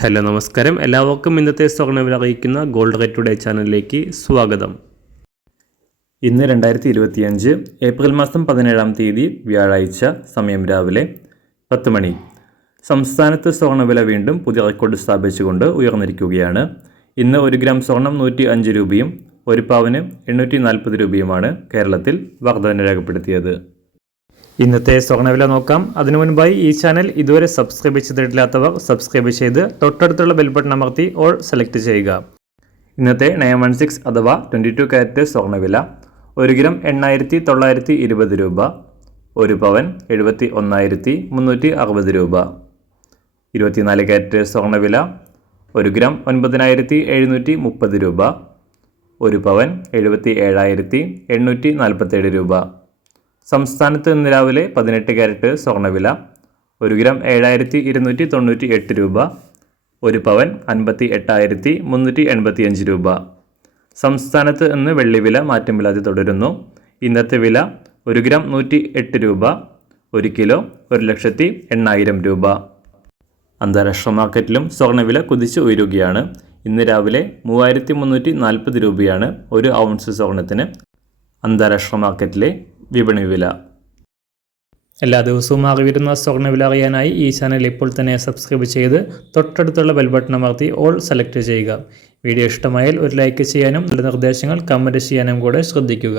Hello നമസ്കാരം, എല്ലാവർക്കും ഇന്നത്തെ സ്വർണ്ണവില അറിയിക്കുന്ന ഗോൾഡ് റേറ്റ് ടുഡേ ചാനലിലേക്ക് സ്വാഗതം. ഇന്ന് 2025 ഏപ്രിൽ മാസം 17-ാം തീയതി വ്യാഴാഴ്ച, സമയം രാവിലെ 10 മണി. സംസ്ഥാനത്ത് സ്വർണ്ണവില വീണ്ടും പുതിയ റെക്കോർഡ് സ്ഥാപിച്ചുകൊണ്ട് ഉയർന്നിരിക്കുകയാണ്. ഇന്ന് 1 ഗ്രാം സ്വർണം 105 രൂപയും 1 പവന് 840 രൂപയുമാണ് കേരളത്തിൽ വർധന രേഖപ്പെടുത്തിയത്. ഇന്നത്തെ സ്വർണ്ണവില നോക്കാം. അതിനു മുൻപായി ഈ ചാനൽ ഇതുവരെ സബ്സ്ക്രൈബ് ചെയ്തിട്ടില്ലാത്തവർ സബ്സ്ക്രൈബ് ചെയ്ത് തൊട്ടടുത്തുള്ള ബെൽ ബട്ടൺ അമർത്തി ഓൾ സെലക്ട് ചെയ്യുക. ഇന്നത്തെ 916 അഥവാ 22 കാരറ്റ് സ്വർണ്ണവില 1 ഗ്രാം 8,920 രൂപ, 1 പവൻ 71,360 രൂപ. 24 കാരറ്റ് സ്വർണ്ണവില 1 ഗ്രാം 9,730 രൂപ, 1 പവൻ 77,847 രൂപ. സംസ്ഥാനത്ത് ഇന്ന് രാവിലെ 18 കാരറ്റ് സ്വർണ്ണവില 1 ഗ്രാം 7,298 രൂപ, 1 പവൻ 58,385 രൂപ. സംസ്ഥാനത്ത് ഇന്ന് വെള്ളിവില മാറ്റമില്ലാതെ തുടരുന്നു. ഇന്നത്തെ വില 1 ഗ്രാം 108 രൂപ, 1 കിലോ 1,80,000 രൂപ. അന്താരാഷ്ട്ര മാർക്കറ്റിലും സ്വർണ്ണവില കുതിച്ച് ഉയരുകയാണ്. ഇന്ന് രാവിലെ 3,340 രൂപയാണ് 1 ഔൺസ് സ്വർണ്ണത്തിന് അന്താരാഷ്ട്ര മാർക്കറ്റിലെ വിപണി വില. എല്ലാ ദിവസവും മാറി വരുന്ന സ്വർണ്ണവില അറിയാനായി ഈ ചാനൽ ഇപ്പോൾ തന്നെ സബ്സ്ക്രൈബ് ചെയ്ത് തൊട്ടടുത്തുള്ള ബെൽ ബട്ടൺ അമർത്തി ഓൾ സെലക്ട് ചെയ്യുക. വീഡിയോ ഇഷ്ടമായാൽ ഒരു ലൈക്ക് ചെയ്യാനും നല്ല നിർദ്ദേശങ്ങൾ കമൻറ്റ് ചെയ്യാനും കൂടെ ശ്രദ്ധിക്കുക.